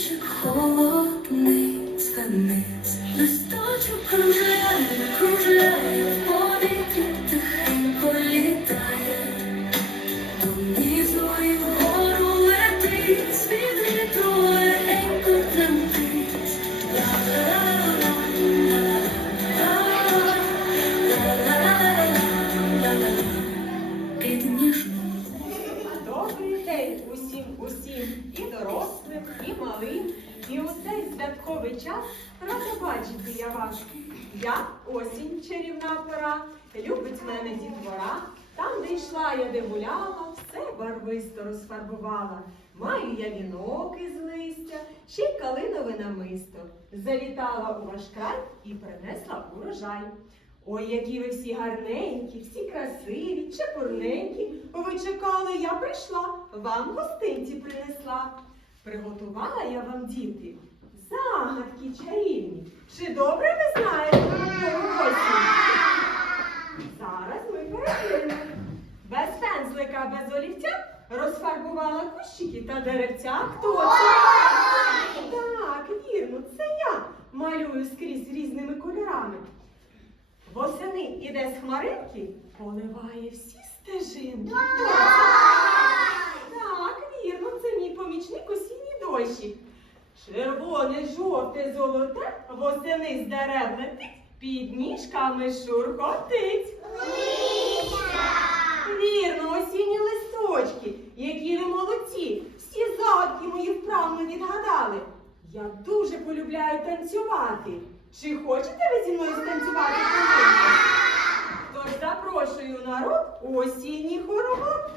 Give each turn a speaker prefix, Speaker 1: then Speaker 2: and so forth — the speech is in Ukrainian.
Speaker 1: Кошик холодний, з каниць, листочок кружить. Час рада бачити я вас. Я осінь, чарівна пора, любить мене дітвора. Там, де йшла я, де гуляла, все барвисто розфарбувала. Маю я вінок із листя, ще й калинове намисто. Завітала у ваш край і принесла урожай. Ой, які ви всі гарненькі, всі красиві, чепурненькі. Ви чекали, я прийшла, вам гостинці принесла. Приготувала я вам, діти, загадки чарівні. Чи добре ви знаєте про осінь? Зараз ми перевіримо. Без пензлика, без олівця розфарбувала кущики та деревця. Хто це? Так, вірно, це я малюю скрізь різними кольорами. Восени іде з хмаринки, поливає всі стежинки. Так, вірно, це мій помічник осінній дощик. Червоне, жовте, золоте, восени з дерев летить, під ніжками шурхотить. Вірно, осінні листочки, які ви молодці, всі загадки мої вправно відгадали. Я дуже полюбляю танцювати. Чи хочете ви зі мною станцювати? Тож запрошую народ у осінній хоровод.